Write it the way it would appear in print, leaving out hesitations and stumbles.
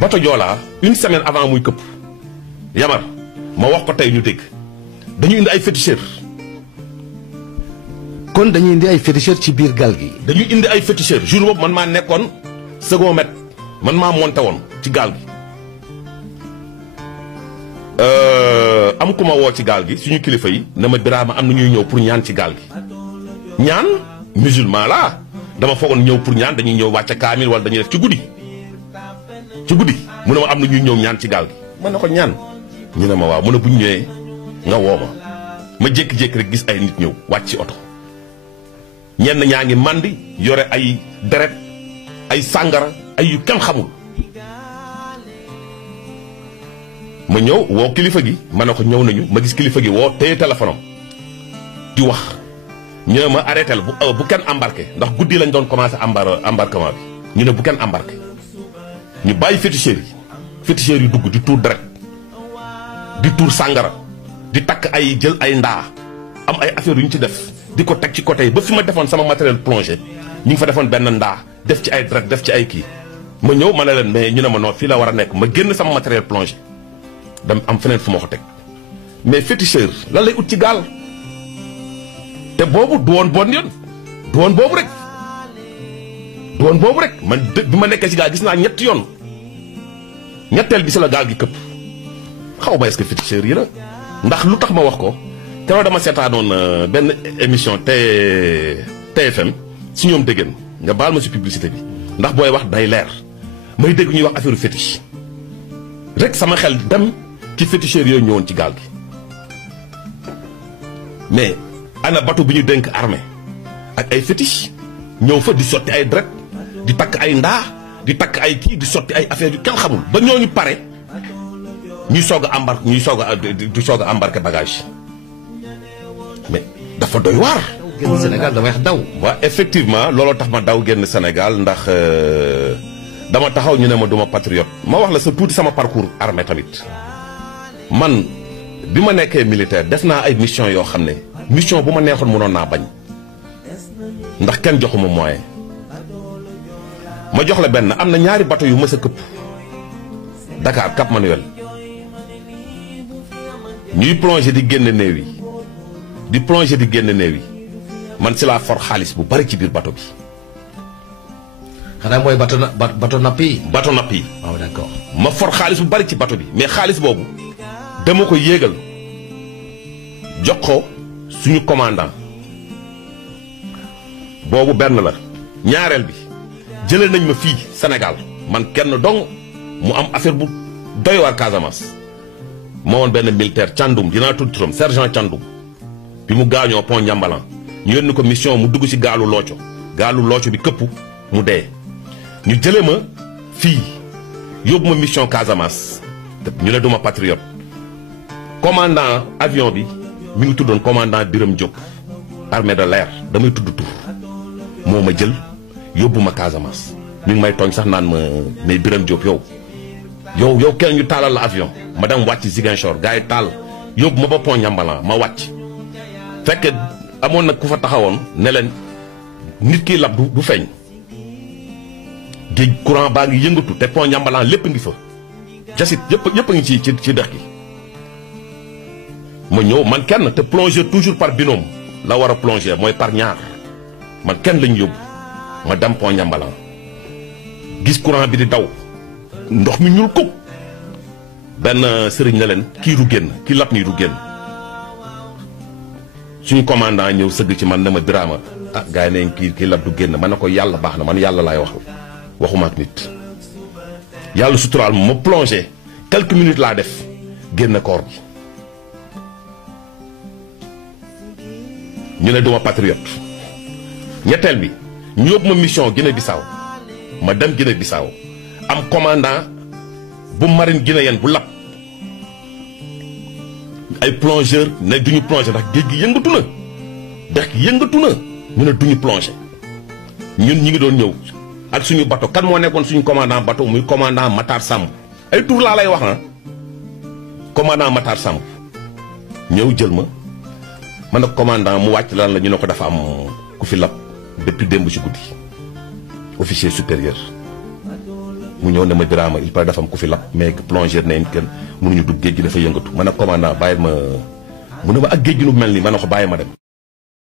bateau Joola une semaine avant muy këpp Yamar ma wax ko tey ñu dégg dañu indi ay féticheurs. kon dañuy indi ay féticheurs ci biir gaal gi. dañuy indi ay féticheurs jour boobu man maa nekkoon second maître man maa monté woon ci gaal gi. am ku ma woo ci gaal gi suñu kilifa yi ne ma Birama am na ñuy ñëw pour ñaan ci gaal gi ñaan musulman laa dama foogoon ñëw pour ñaan dañuy ñëw wàcce kaamil wala dañuy def ci guddi mu ne ma am na ñuy ñëw ñaan ci gaal gi man na ko ñaan ñu ne ma waaw mu ne bu ñu ñëwee nga woo ma jékki-jékki rek gis ay nit ñëw wàcc ci oto ñenn ñaa ngi màndi yore ay deret ay sàngara ay yu kenn xamul ma ñëw woo kilifa gi ma ne ko ñëw nañu ma gis kilifa gi woo téye téléphone am di wax ñu ne ma arrêté la bu kenn embarqué ndax guddi lañ doon commencé embarquement bi ñu ne bu kenn embarqué ñu bàyyi féticheurs yi dugg di tuur deret di tuur sàngara di takk ay jël ay ndaa am ay affaires yu ñu ci def di ko teg ci côté yi ba fi ma defoon sama matériel plongé ñu ngi fa defoon benn ndaa def ci ay deret def ci ay kii ma ñëw ma ne leen mais ñu ne ma non fii la war a nekk ma génn sama matériel plongé dam am feneen fu ma ko teg mais féticheur lan lay ut ci gaal te boobu du woon bon yoon du woon boobu rek man bi ma nekkee ci gaal gis naa ñetti yoon ñetteel bi si la gaal gi këpp xaw ma est-ce que féticheur yi la ndax lu tax ma wax ko keroog dama seetaanoon benn émission TFM si ñoom déggeen nga baal ma si publicité bi ndax booy wax day leer may dégg ñuy wax affaire fétiche rek sama xel dem ci féticheurs yooyu ñëwoon ci gaal gi mais ana bateau bi ñu dénk armée ak ay fétiche ñëw fa di sotti ay deret di takk ay ndaa di takk ay kii di sotti ay affaire yu kenn xamul ba ñooñu pare ñuy soog a embarqué bagage mais dafa doy waar. génn Sénégal damay wax daw. waaw effectivement looloo tax ma daw génn Sénégal ndax dama taxaw ñu ne ma duma patriote ma wax la sa tuuti sama parcours armée tamit man bi ma nekkee militaire def naa ay mission yoo xam ne mission bu ma neexoon mënoon naa bañ ndax kenn joxuma moyen ma jox la benn am na ñaari bateau yu mës a këpp Dakar Cap Manuel ñuy plongé di génn néew yi di plongé di génn néew yi man si laa for xaalis bu bari ci biir bateau bi. xanaa mooy bateau napp yi. bateau napp yi. waaw d'accord. ma for xaalis bu bari ci bateau bi mais xaalis boobu dama ko yéegal jox ko suñu commandant boobu benn la ñaareel bi jëlee nañ ma fii Sénégal man kenn dong mu am affaire bu doy waar Casamance moo woon benn militaire Thiandoum dinaa tudd turam sergent Thiandoum bi mu gaañoo pont Ndiambalan ñu yónni ko mission mu dugg ci gaalu looco bi këpp mu dee ñu jëlee ma fii yóbbu ma mission Casamance ñu ne duma patriote commandant avion bi mi ngi tuddoon commandant Birame Diop armée de l'air damay tudd tur moo ma jël yóbbu ma Casamance mi ngi may tooñ sax naan ma mais Birame Diop yow kenn ñu taalal la avion ma dem wàcc Ziguinchor gars yi taal yóbbu ma ba pont Ndiambalan ma wàcc fekk amoon nag ku fa taxawoon ne leen nit ki lab du feeñ géej courant baa ngi yëngatu te pont Ndiambalan lépp ngi fa jasit yëpp a ngi ci dex gi ma ñëw man kenn te plonger toujours par binôme la war a plonger mooy par ñaar man kenn lañu yóbbu ma dem pont Ndiambalan gis courant bi di daw ndox mi ñuul kuk benn sëriñ ne leen kii du génn kii lab nii du génn suñu commandant ñëw sëgg ci man ne ma Birama ah gars yi neen kii lab du génn man ne ko yàlla baax na man yàlla laay waxuma ak nit yàlla suturaal ma plongé quelques minutes laa def génn koor bi ñu ne duma patriote ñetteel bi ñu yóbbu ma mission Guinée Bissau ma dem Guinée Bissau am commandant bu marine guinéenne bu lab ay plongeur ne duñu plongé ndax géej gi yëngatu na dex gi yëngatu na ñu ne duñu plongé ñun ñi ngi doon ñëw ak suñu bateau kan moo nekkoon suñu commandant bateau muy commandant Matar Samb ay tur laa lay wax commandant Matar Samb ñëw jël ma man nag commandant mu wàcc lan la ñu ne ko dafa am ku fi lab depuis démb ci guddi officier supérieur mu ñëw ne ma Birama il paraît dafa am ku fi lab mais plongeur ne kenn mënuñu dugg géej gi dafa yëngatu ma ne commandant bàyyi ma mu ne ma ak géej gi nu mel nii ma ne ko bàyyi ma dem